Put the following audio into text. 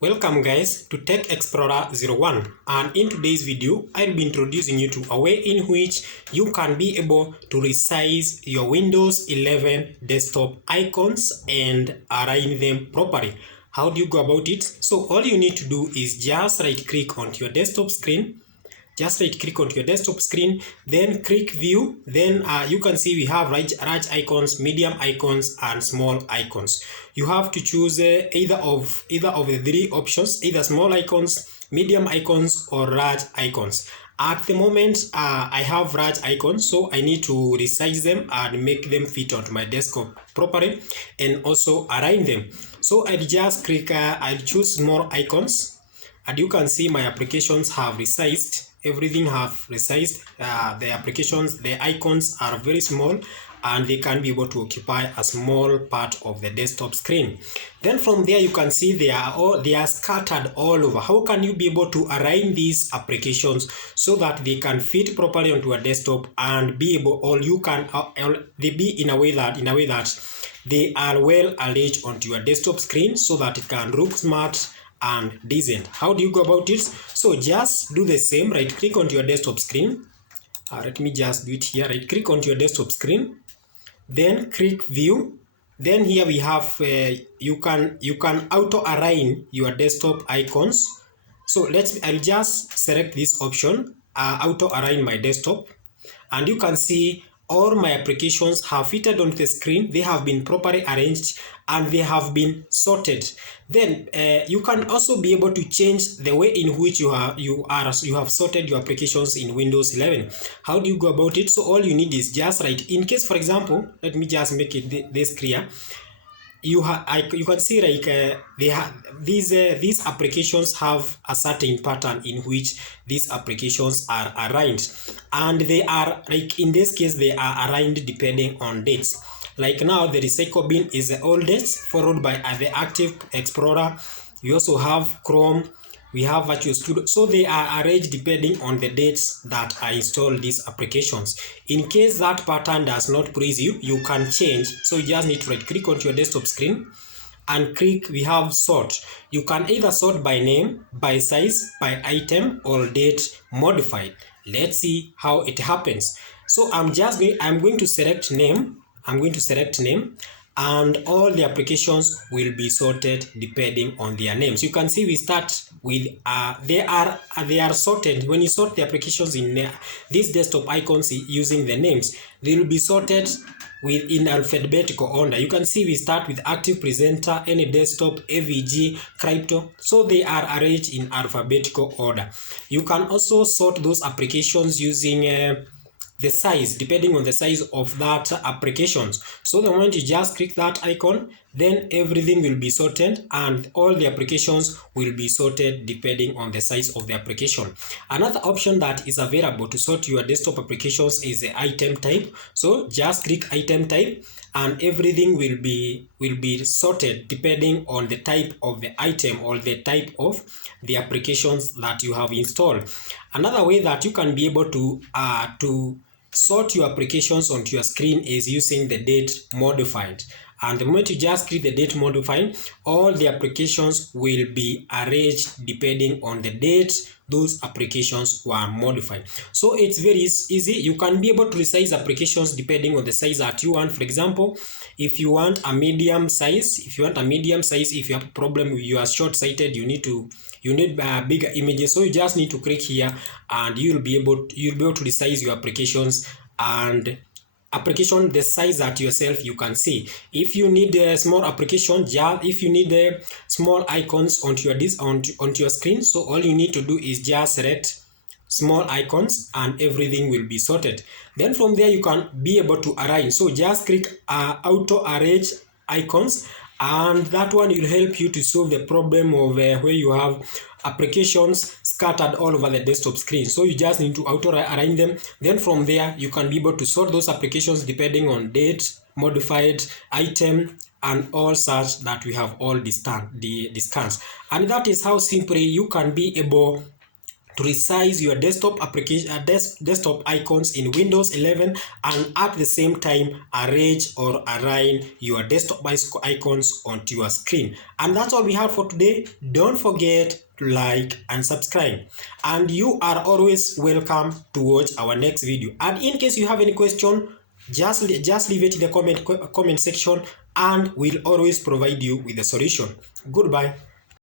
Welcome guys to Tech Explorer 01, and in today's video I'll be introducing you to a way in which you can be able to resize your Windows 11 desktop icons and align them properly. How do you go about it? So all you need to do is just right click onto your desktop screen. Just right click onto your desktop screen, then click view. Then you can see we have large icons, medium icons, and small icons. You have to choose either of the three options, either small icons, medium icons, or large icons. At the moment, I have large icons, so I need to resize them and make them fit onto my desktop properly, and also align them. So I just click, I'll choose small icons, and you can see my applications have resized. Everything have resized. The applications, the icons are very small, and they can be able to occupy a small part of the desktop screen. Then from there you can see they are scattered all over. How can you be able to align these applications so that they can fit properly onto a desktop and be able, or you can they be in a way that they are well arranged onto your desktop screen so that it can look smart and decent. How do you go about it? So just do the same. Right click onto your desktop screen. Let me just do it here. Right click onto your desktop screen, then click view. Then here we have you can auto align your desktop icons. So I'll just select this option, auto align my desktop, and you can see all my applications have fitted onto the screen. They have been properly arranged and they have been sorted. Then you can also be able to change the way in which you have sorted your applications in Windows 11. How do you go about it? So all you need is just in case, for example, let me just make it this clear. You can see these applications have a certain pattern in which these applications are aligned, and they are, like in this case, they are aligned depending on dates. Like now the recycle bin is the oldest, followed by the Active Explorer. We also have Chrome, we have Virtual Studio. So they are arranged depending on the dates that I install these applications. In case that pattern does not please you, you can change. So you just need to right click onto your desktop screen and click, we have sort. You can either sort by name, by size, by item, or date modified. Let's see how it happens. So I'm going to select name. I'm going to select name, and all the applications will be sorted depending on their names. You can see we start with they are sorted. When you sort the applications in these desktop icons using the names, they will be sorted in alphabetical order. You can see we start with Active Presenter, any desktop, AVG, Crypto. So they are arranged in alphabetical order. You can also sort those applications using the size, depending on the size of that applications. So the moment you just click that icon, then everything will be sorted and all the applications will be sorted depending on the size of the application. Another option that is available to sort your desktop applications is the item type. So just click item type and everything will be sorted depending on the type of the item or the type of the applications that you have installed. Another way that you can be able to sort your applications onto your screen is using the date modified. And the moment you just click the date modified, all the applications will be arranged depending on the date those applications were modified. So it's very easy. You can be able to resize applications depending on the size that you want. For example, if you want a medium size, if you have a problem with you are short-sighted, you need bigger images. So you just need to click here and you'll be able to resize your applications and the size that yourself you can see. If you need a small application, if you need small icons onto your screen, so all you need to do is just select small icons and everything will be sorted. Then from there you can be able to arrange. So just click auto arrange icons, and that one will help you to solve the problem of where you have applications scattered all over the desktop screen. So you just need to auto align them. Then from there you can be able to sort those applications depending on date, modified, item, and all such that we have all discussed. And that is how simply you can be able to resize your desktop application, desktop icons in Windows 11, and at the same time arrange or align your desktop icons onto your screen. And that's all we have for today. Don't forget to like and subscribe, and you are always welcome to watch our next video. And in case you have any question, just leave it in the comment section, and we'll always provide you with a solution. Goodbye.